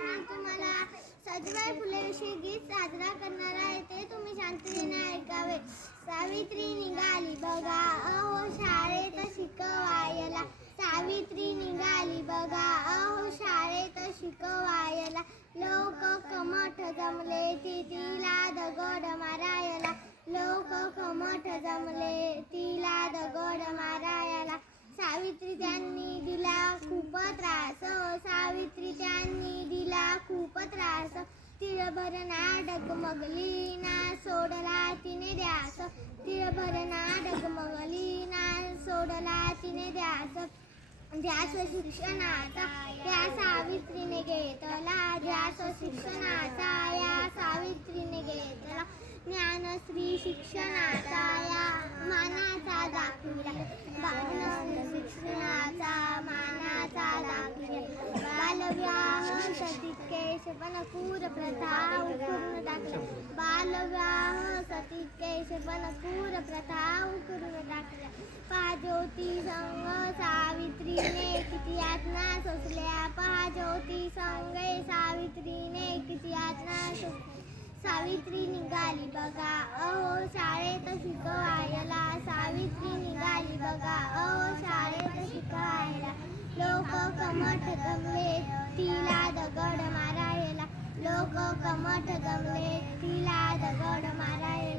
तुम्हाला सावित्रीबाई फुलेविषयी गीत साजरा करणार आहे ते तुम्ही शांततेने ऐकावे. सावित्री निघाली बघा अहो शाळेत शिकवायला. सावित्री निघाली बघा अहो शाळेत शिकवायला. लोक कमठ जमले तिला दगड मारायला. लोक कमठ जमले तिला दगड मारायला. सावित्री त्यांनी दिला खूप त्रास. सावित्री त्यांनी दिला खूप त्रास. तिळभर ना डगमगली ना सोडला तिने ध्यास. तिळभर ना डगमगली ना सोडला तिने ध्यास. ध्यास शिक्षणाचा या सावित्रीने घेतला. ध्यास शिक्षणाचा या सावित्रीने घेतला. ज्ञानश्री शिक्षणाचा या मानाचा दाखविला. शिक्षणाचा मानाचा दाखविला. बालविवाह सतीकेश पण क्रूर प्रथा उकरून टाकल्या. बालविवाह सतीकेश पण क्रूर प्रथा उकरून टाकल्या. पहा ज्योती संग सावित्रीने किती यातना सोसल्या. पहा ज्योती संग सावित्रीने किती यातना सोसल्या. सावित्री निघाली बघा अहो शाळेत शिकवायला. सावित्री निघाली बघा अहो शाळेत शिकवायला. लोक कमठ जमले तिला दगड मारायला. लोक कमठ जमले तिला दगड मारायला.